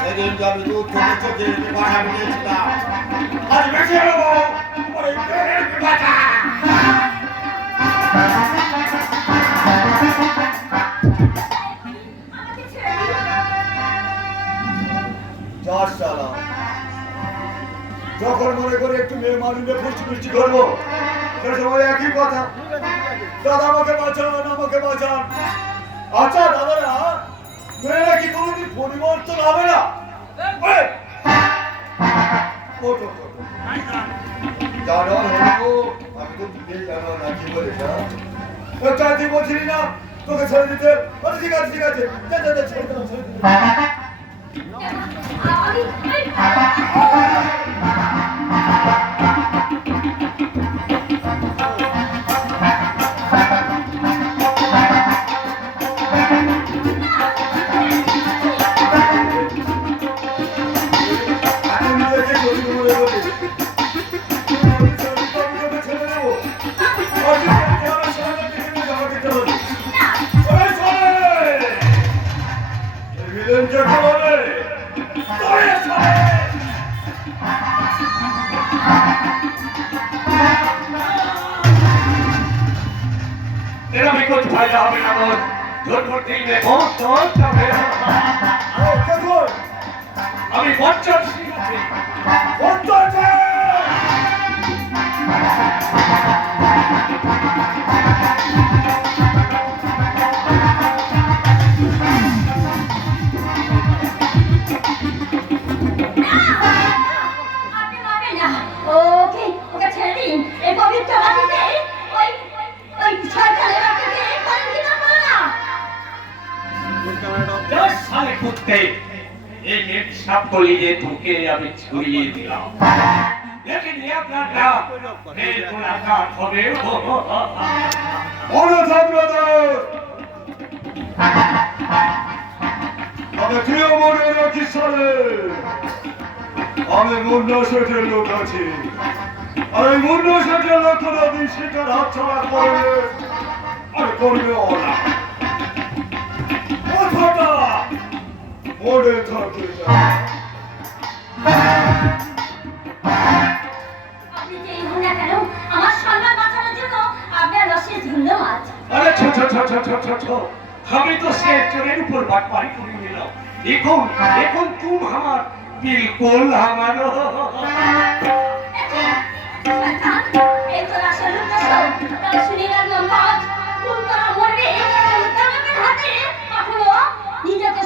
সেদিন আমি দুধ থেকে চোখে পাঠা দিয়েছিলাম আজ বেঁচে নেবো ওই প্রেমের পাঠা যখন মনে করে একটু মেয়ে মানুষে পুষ্টি পুষ্টি করবো সে সময় একই কথা দাদা আমাকে বাঁচান আমাকে বাঁচান। আচ্ছা দাদারা মেয়েরা কি কোনোদিন পরিবর্তন হবে না? জানো আমি তো দিতেই জানো না কি বলে তুই বলছিলি না তোকে ছেড়ে দিতে। ঠিক আছে ঠিক আছে ছেড়ে দাও ছেড়ে দাও। আমি বচ্চন ঢুকে আমি ছড়িয়ে দিলাম আমি মুন্না শেঠের লোক আছি। আমি মুন্না শেঠের লোক কোনদিন শিকার হাত ছাড়া করবে আর করবে ওরা কথাটা মনে থাকে। আমি তো সে চোরের উপর বাটপারি করে নিলাম। এখন তুম আমার বিলকুল আমার নিজেকে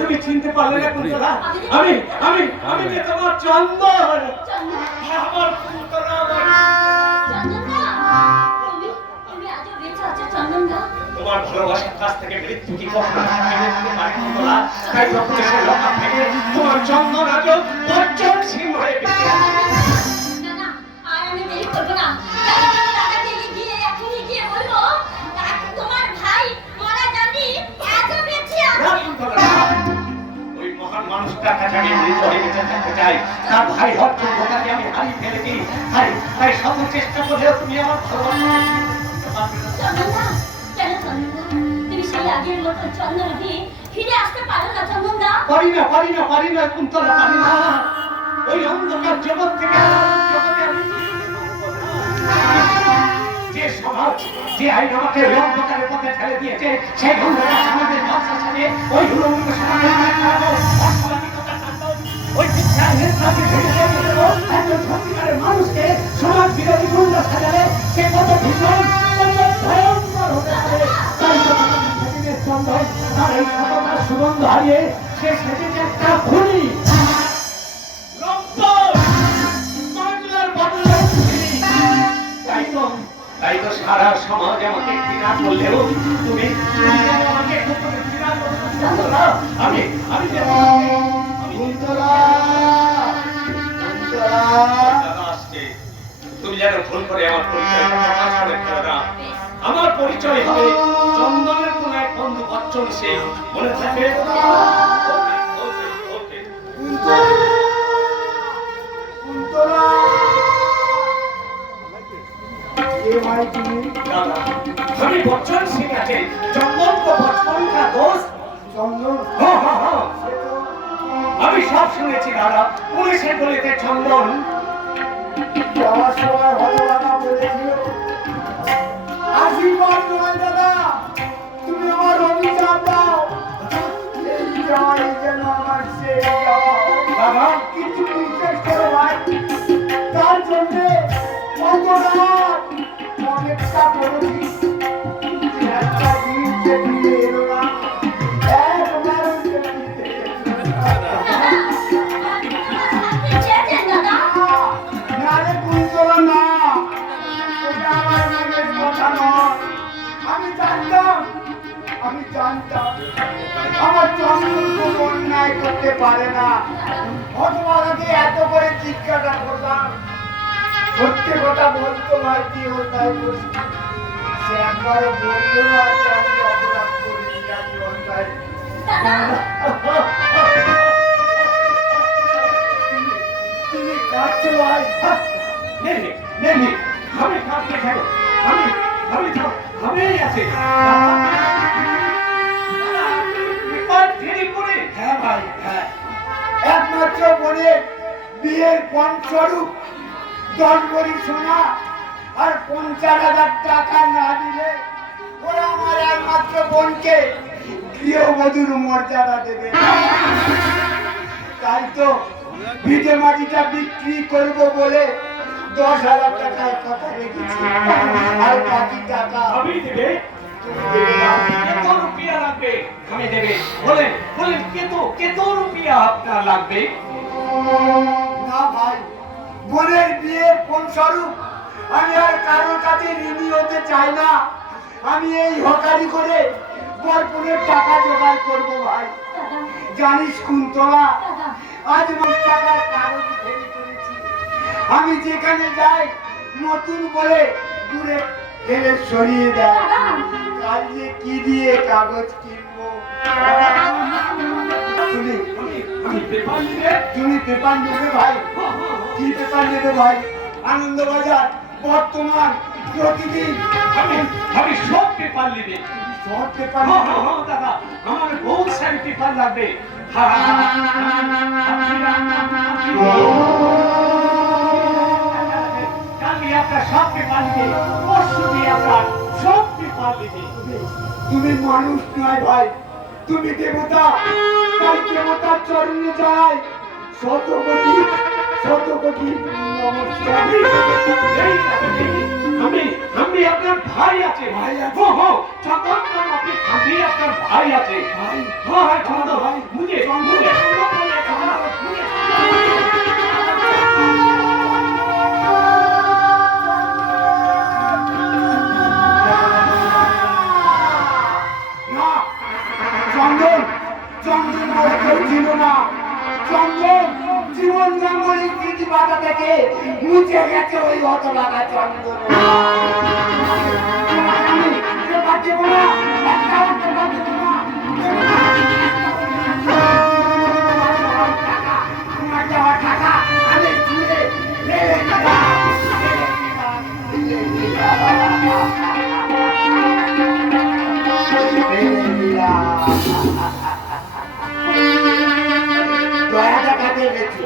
তুমি চিনতে পারলে না পুতলা? আমি যে তোমার চন্দন আমার পুতলা তোমার ভালোবাসার কাছ থেকে মৃত্যু কি কখনো পুতলা? তাই যখন এসে লক্ষা থেকে তোমার চন্দন আজ বজ্জন সিং হয়ে গেছে। আমি দেরি করবো না। তার ভাই হচ্ছে ওটাকে আমি হারিয়ে ফেলেছি। তাই সব চেষ্টা করলেও তুমি আমার ভালোবাসা আগের মতো চন্দ্রদি ফিরে আসতে পারো না চন্দনদা? পারি না কুন্তলা, পারি না। ওই অন্ধকার জগৎ থেকে যে সমাজ, যে আইন আমাকে ওই অন্ধকারের পথে ঠেলে দিয়েছে, সেই অন্ধকার সমাজের নকশা সাজিয়ে ওই উলঙ্গ সমাজের ওই একজন সত্যিকারের মানুষকে সমাজ বিরোধী গুন্ডা সাজালে সে কত ভীষণ, কত ভয়ঙ্কর হতে পারে। তাই চন্দন তার এই সততার সুগন্ধ হারিয়ে সে সেজেছে একটা খুনি। তাই তো সারা সমাজ আমাকে ঘৃণা করলেও তুমি আমাকে আমি আমি তুমি যেন ভুল করে আমার পরিচয় প্রকাশ করে ফেলো না। আমার পরিচয় হবে চন্দনের কোন এক বন্ধু বচ্চন সে, মনে থাকে? আমি বচ্চন সিং আছে, চন্দন তো বচপন কা দোস্ত। চন্দন? আমি সব শুনেছি দাদা, পুলিশে বলেছে চন্দন যাওয়ার সময় হতবাকা বলেছিল, আশীর্বাদ নয় দাদা, তুমি আমার অভিশাপ দাও, এই জয় যেন আমার সেই দাদা। কিন্তু বিশ্বাস করো ভাই, তার জন্য কত রাত অনেকটা করেছি, একটা দিন সে ফিরে এলো না, একবার আমি জানতাম আমার চন্দ্র অন্যায় করতে পারে না, ভগবানকে এত করে জিজ্ঞাসা করলাম, সত্যি কথা বলতো ভাই কি অন্যায় করছি, সে একবারও বললো না যে আমি অপরাধ করিনি, আমি অন্যায়। তুমি কাঁদছো ভাই? নেই, আমি কাঁদতে থাকো, আমি আছে। হ্যাঁ ভাই, হ্যাঁ, একমাত্র বোনের বিয়ের পণস্বরূপ 10 ভরি সোনা আর 50,000 টাকা না দিলে ওরা আমার একমাত্র বোনকে গৃহবধূর মর্যাদা দেবে। তাই তো ভিটে মাটিটা বিক্রি করব বলে 10,000 টাকায় কথা রেখেছি, আর বাকি টাকা আমি দেবে। কত রুপিয়া লাগবে? আমি দেবে। বলেন কত রুপিয়া আপনার লাগবে? না ভাই, বোনের বিয়ের ফলস্বরূপ আমি আর কারোর কাছে ঋণী হতে চাই না, আমি এই হকারি করে বরপুরের টাকা জোগাড় করব ভাই। জানিস কুন্তলা, আজ আমার টাকার কাগজ ফেরি করেছি, আমি যেখানে যাই নতুন বলে দূরে ফেলে সরিয়ে দেয়, কাল যে কি দিয়ে কাগজ কিনবো। তুমি পেপার নেবে ভাই? কি পেপার নেবে ভাই? আনন্দবাজার, বর্তমান, প্রতিদিন? আমি সব পেপার নেবে। সব পেপার? দাদা, আমার বহুত সারি পেপার লাগবে। কালকে আপনার সব পেপার নেবে, পরশু দিয়ে আপনার সব পেপার নেবে। তুমি মানুষ নয় ভাই, তুমি দেবতা, তাই দেবতার চরণে যায় শত কোটি নমস্কার। আমি আপনার ভাই আছে। ভাই আছে? চন্দন, আপনি আপনার ভাই আছে। ভাই? হ্যাঁ চন্দন ভাই, মুঝে চন্দন বলে কেউ ছিল না, চন্দন জীবন জঙ্গলের স্মৃতি পাতা থেকে মুছে গেছে ওই হতভাগা চন্দন। আমি পেপার দেবো না, একটাও পেপার দেবো না। তোমার দেওয়া টাকা আমি ছুঁড়ে ফেলে দিলাম। দয়া দেখাতে গেছে,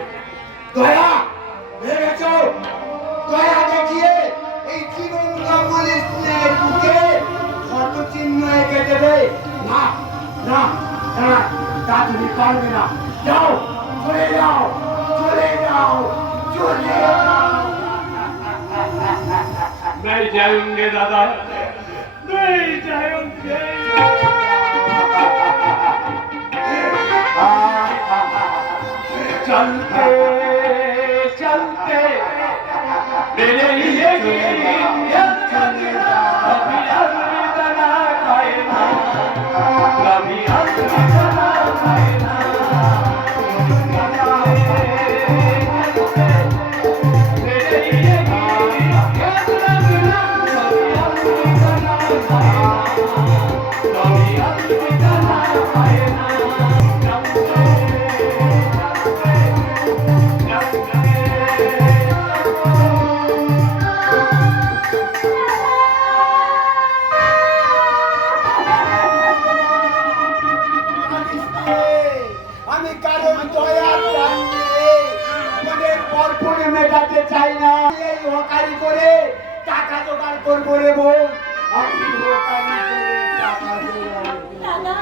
দয়া ভেবেছ, দয়া দেখিয়ে এই জীবন জঙ্গলের স্নেহের বুকে ক্ষত চিহ্ন এঁকে দেবে? না না না, তা তুমি পারবে না। যাও, চলে যাও, চলে যাও, চলে যাও। नहीं जाएंगे दादा, नहीं जाएंगे। चलते चलते मेरे लिए कभी अलविदा ना कहना, कभी अलविदा ना कहना। मेरे लिए আমি কারোর দয়ার টানে মনের কল্পনে মেটাতে চাই না। এই হকারি করে টাকা জোগাড় করবো রে বোন, আমি হকারি করে টাকা জোগাড় করবো। দাদা